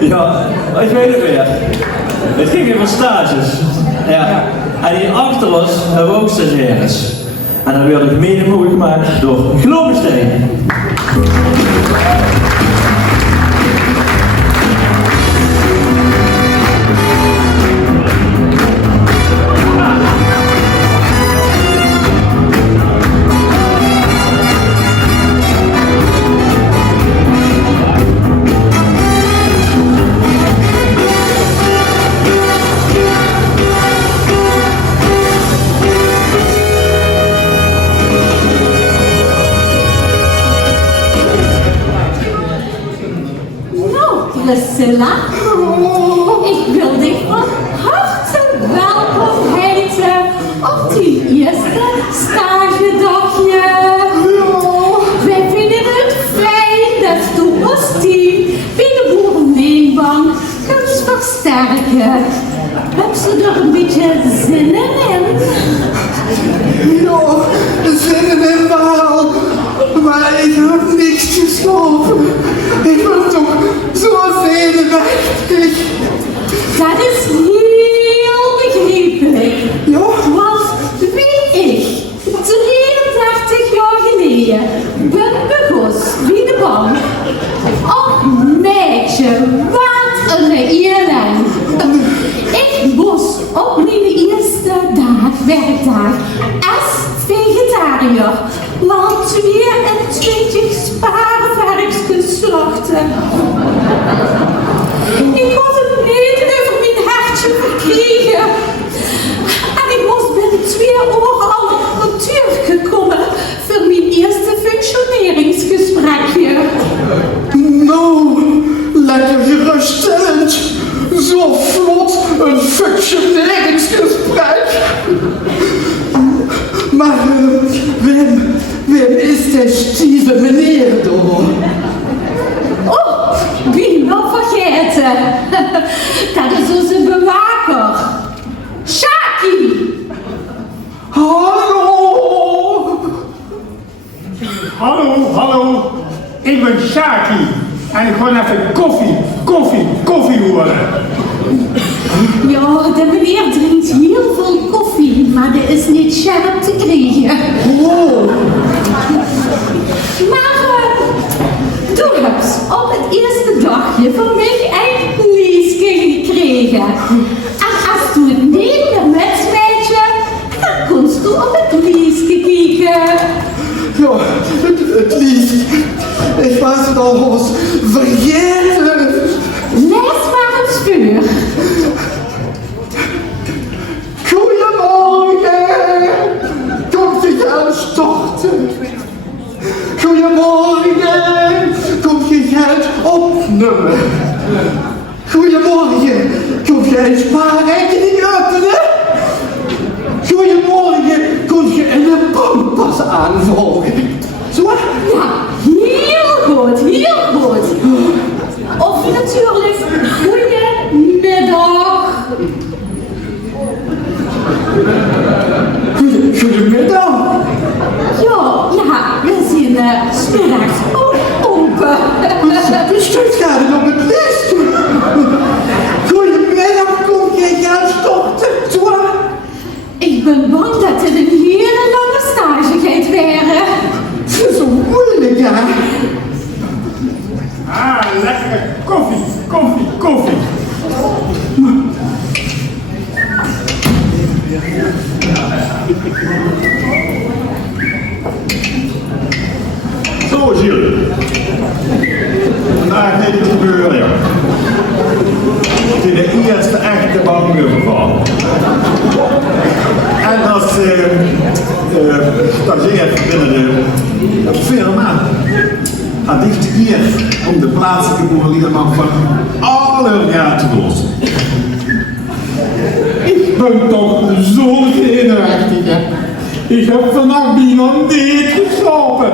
Ja, ik weet het weer. Het ging over stages. Ja. En hier achter ons hebben we ook stagiaires. En dat werd ik mede mogelijk gemaakt door Globestein. Priscilla, ik wil dich van harte welkom heten op die eerste stagedagje. Wij vinden het fijn dat du ons team bij de Boerenleenbank kunt versterken. Heb ze er een beetje zin in? Ja, zin in wel, maar ik heb niks geslapen. Ik ben toch zo zenuwachtig. Dat is heel begrijpelijk. Ja? Want wie ik 33 jaar geleden ben begonnen bij de bank. Och meisje, wat een eerlijk. Ik moest op mijn eerste werkdag als vegetariër wel 22 spaarwerks slachten. Ik had het niet over mijn hartje verkregen. En ik was binnen 2 uur al op teruggekomen voor mijn eerste functioneringsgesprekje. Nou, lekker geruststellend. Zo vlot een functioneringsgesprek. Maar wem is de stieve meneer door? Oh, wie nog vergeten? Dat is onze bewaker. Shaki! Hallo! Hallo. Ik ben Shaki. En ik wil even koffie horen. Ja, de meneer drinkt heel veel koffie, maar die is niet scherp te krijgen. Oh. Maar du hebt op het eerste dagje van mij een leesje gekregen. En als du het niet meer met meidje, dan konst du op het leesje kijken. Ja, het liefst. Ik was het al eens vergeten. Lees maar eens voor. Goedemorgen. Komt je geld storten? Goedemorgen. Komt je geld opnemen? Goedemorgen. Komt je een spaarrekening openen? Goedemorgen. Komt je een bankpas aanvragen? Zo? Ja, heel goed. Of natuurlijk, goedemiddag. Goedemiddag. Ja, we zien smiddags ook open. Besluit gaat het op het lijstje. Goedemiddag, kom je geld storten, toe? Ik ben bang dat het een hele lange stage gaat werden. Het is zo moeilijk, hè? Ah, lekkere koffie. Zo, Gilles. Vandaag gaat het gebeuren, ja. Het is de eerste echte bankoverval. En als stagiair binnen de firma had ik hier om de plaatselijke boerenlierenbank van alle hun jaar te lossen. Ik ben toch zo zenuwachtig, hè? Ik heb vannacht bijna niet geslapen.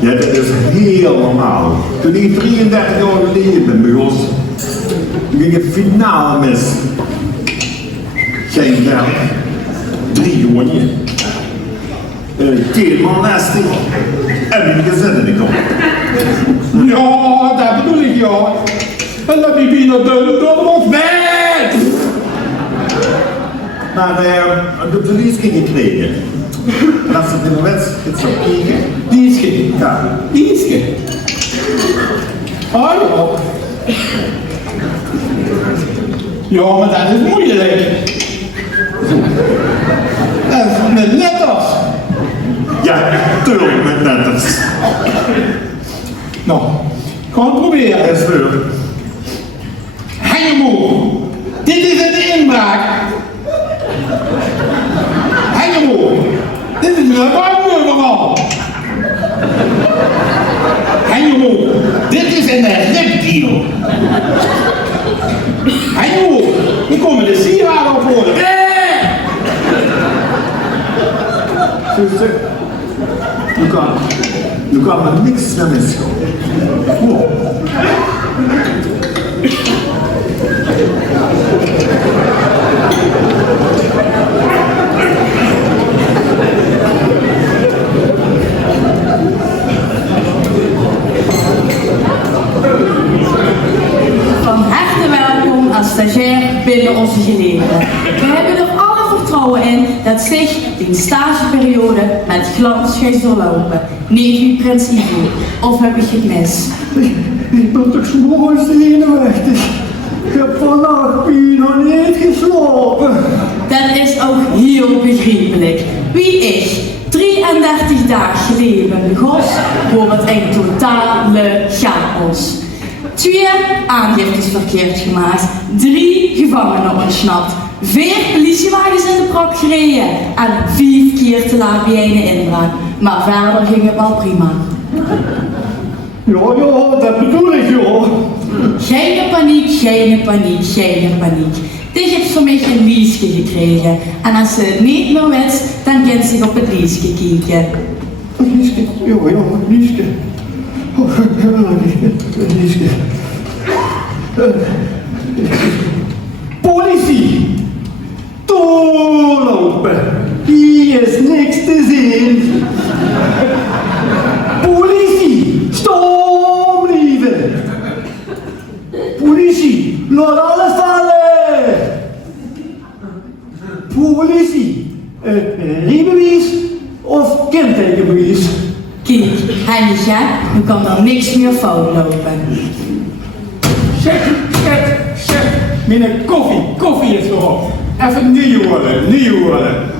Ja, dat is heel normaal. Toen ik 33 jaar geleden ben begonnen, ging het finaal mis. Geen geld, 3 jongen, keelman lastig en een gezin in de kop. Ja, dat bedoel ik, ja. En dat die binnen de nog bed. Maar de lies ging ik kregen. En als het in de wedstrijd zou kijken. Lieske. Ja. Lieske. Oh ja. Ja, maar dat is moeilijk. Dat is met letters. Ja, tuurlijk met letters. Nou, gewoon proberen. Dat is leuk. Hengemo. Dit is een inbraak. Hengemo. Dit is een bouwmeuvelman. Hengemo. Dit is een ripdeal. Hengemo. Hier komen de sieraden op worden. Zuster, nu kan er niks meer misgaan. Wow. Van harte welkom als stagiair binnen onze gelederen. We hebben er alle vertrouwen in dat zich die stageperiode met glans gaat doorlopen. Neef u Prins Ivo, of heb ik het mis? Ik ben toch mooi zenuwachtig. Ik heb vannacht nog niet geslapen. Dat is ook heel begrijpelijk. Wie ik 33 dagen geleden ben begos, wordt het een totale chaos. 2 aangiftes verkeerd gemaakt, 3 gevangenen ontsnapt, 4 politiewagens in de prop gereden en 5 keer te laat bij een inbraak. Maar verder ging het wel prima. Ja, dat bedoel ik, joh. Geen paniek, geen paniek, geen paniek. Dit heeft voor mij een liesje gekregen. En als ze het niet meer weet, dan kan ze op het liesje kijken. Lieske, ja, Lieske. Oh, Lieske. Politie! Doorlopen! Hier is niks te zien! Politie! Stom blijven! Politie! Laat alles vallen! Politie! Rijbewijs of kentekenbewijs? Kijk, Heinrich, nu kan er niks meer fout lopen. Chef. Mijn koffie is erop. Even nieuw worden.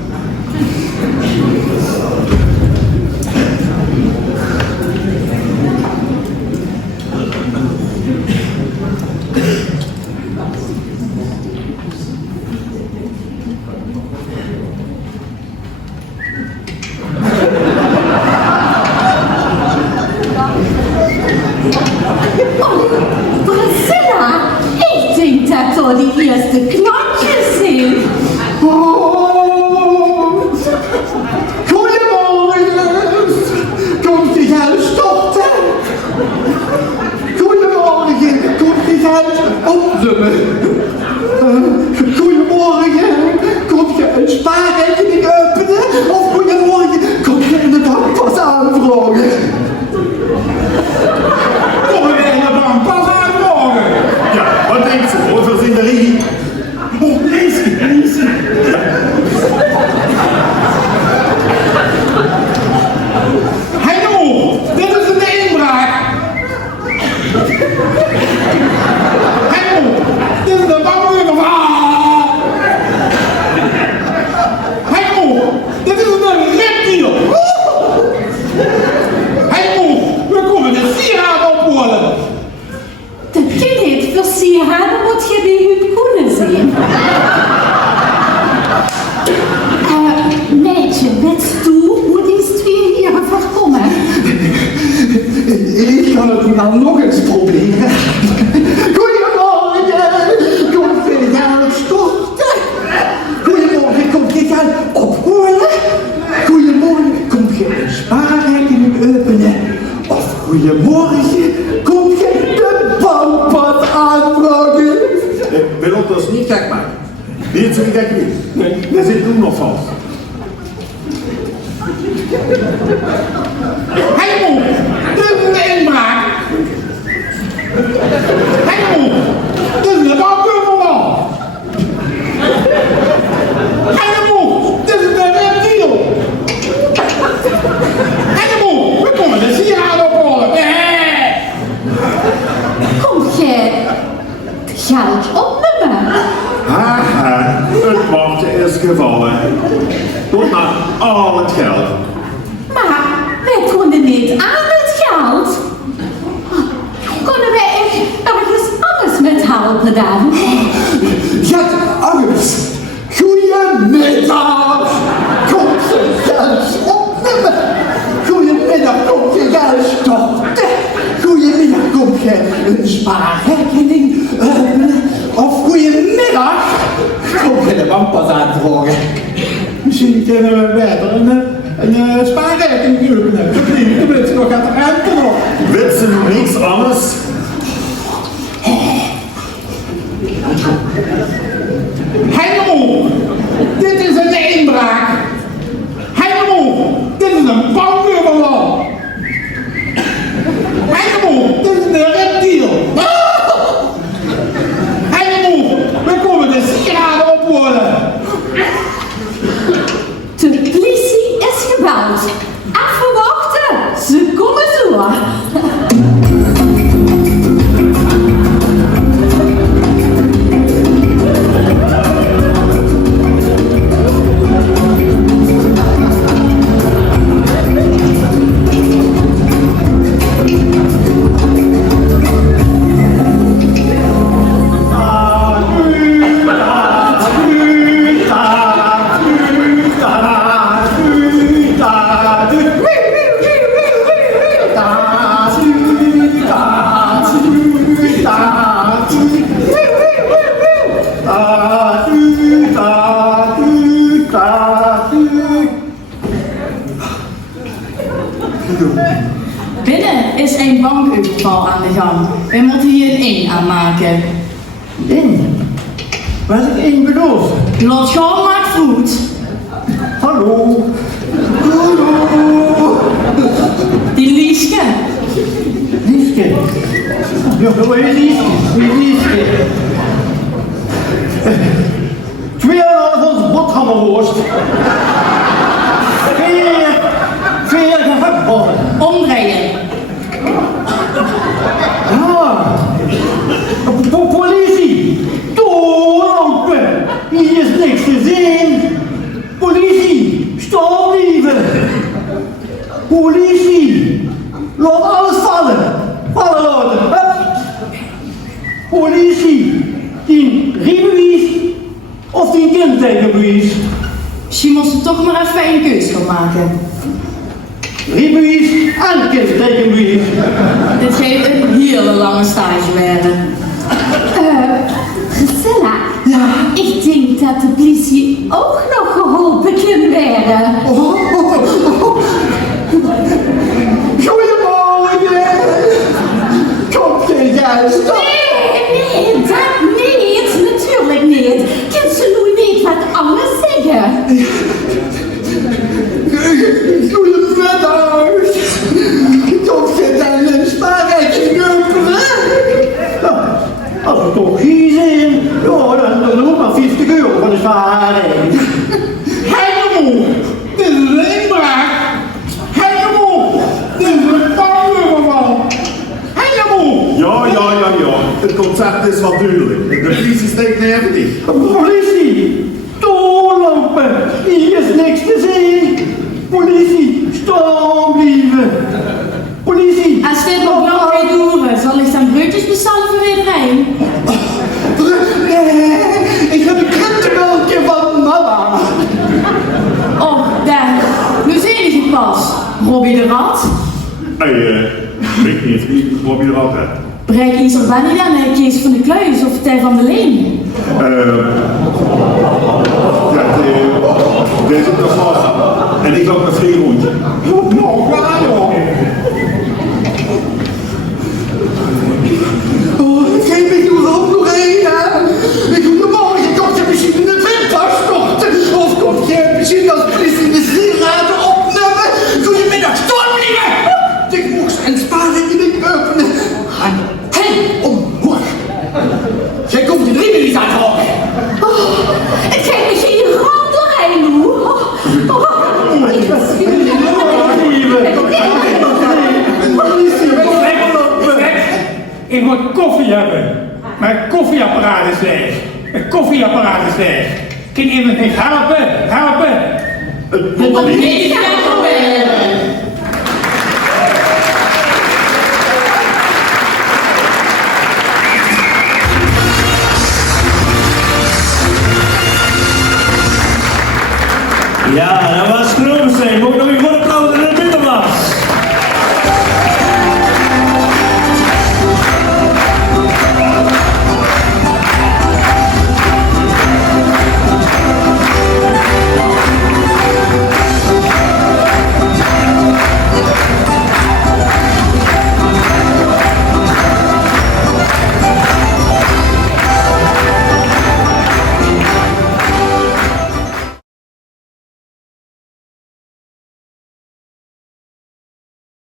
Priscilla, ik denk dat er die eerste knotjes zijn. Oh, goedemorgen! Komt u uit storten? Goedemorgen! Komt u uit opzummen? Goedemorgen! Komt je een spaarrekening openen? Of goedemorgen! Komt je in de bankpas aanvragen? Kom weer in de bank, pas aan morgen. Ja, wat denkt ze? Hoeveel zijn er hier? Oh, Lieske. Hallo, dit is een inbraak. Hallo, dit is een bouwmeuvelman. Hallo, dit is een reptiel. Hallo, we komen de sieraden ophalen. Dat kind heeft voor sieraden moet je die Huub Koenen zien. Meisje, wetst du hoe die twee hier voorkomen? Ik kan het nou nog eens proberen. Goedemorgen, komt je aan storten? Goedemorgen, komt je aan opholen? Goedemorgen, komt je een spaarrekening openen? Of goedemorgen, komt je de bankpas aanvragen? Wil ons dus niet gek maken. Niet zo gek niet. Nee. We zitten nu nog vast. Hallo, dit is een inbraak. Hallo, geld opnemen. Haha, het wachten is gevallen. Doe maar al het geld. Maar wij konden niet aan het geld. Konden wij ergens anders met helpen dan? Ja, Arms. Goedemiddag. Komt ze juist opnemen. Goedemiddag, komt je juist dochter. Goedemiddag, komt je een spaarrekening openen. Of goedemiddag, komt je de bankpas aanvragen. Misschien kunnen we beter een spaarrekening openen. Tenminste, nog gaat de ruimte nog. Wil ze nog niets anders? Helemaal! Dit is een inbraak! Helemaal! Dit is een bankoverval! Helemaal! Dit is een reptiel! Helemaal! We komen de sieraden opholen! De politie is gebeld. Even wachten, ze komen zo. Binnen is een bankoverval aan de gang. Wij moeten hier een 1 aanmaken. Wat ik één bedoel. Lot gewoon maakt goed. Hallo. Hallo. Die Lieske. Lieske. Ja, hoe is Lieske? Wie is Lieske? 2,5 ons boterhammenworst. 4 gehaktballen. Omdraaien. Ah. Politie. Doorlopen. Hier is niks te zien. Politie. Stop blijven. Politie. Laat alles vallen. Vallen laten. Hup. Politie. Die rijbewijs of die kentekenbewijs. Misschien moest ze toch maar even een keus gaan maken. Rijbewijs en kentekenbewijs. Dit geeft een hele lange stage werden. Gisela, ja. Ik denk dat de politie ook nog geholpen kan worden. Goedemorgen. Komt je juist op? Nee, dat niet. Natuurlijk niet. Kan ze nu niet wat anders zeggen? Goedemiddag. Komt je dan een spaarrekening openen? Ja, als we toch hier zijn, ja, dan doe maar 50 euro voor de spaarrekening. Helemaal! Dit is een inbraak! Helemaal! Dit is een bankoverval! Helemaal! Ja. Het concept is wat duidelijk. De politie steekt even dicht. Politie, doorlopen. Hier is niks te zien. Politie, staan blijven. Politie. Als dit nog lang gaat duren, zal ik dan broodjes bestellen voor iedereen? Nee, ik heb een krentenmelkje van mama. Oh, daar. Nu zie je pas. Robbie de Rat. Nee, ik niet. Wie probeer je er altijd? Bereik iets op Benny dan en Kees van de Kluis of Ter van de Leen. Ja, deze is nog vast. En ik loop een vliegrondje. Nog waar, joh! Geef ik nu ook nog één, hè? Goedemorgen, komt je misschien in de windafstochten? Of komt je misschien als politie de sieraden opnemen? Goedemiddag, stormlieven! Ik moest een spaarrekening openen. En hey, omhoog! Jij komt de rijbewijs aanhalen. Het geeft me geen rand doorheen, hoor. Ik was Ik moet koffie hebben. Mijn koffieapparaat is leeg. Mijn koffieapparaat is leeg. Kan iemand niet helpen? Helpen! Het moet niet. Ja, dat was genoeg.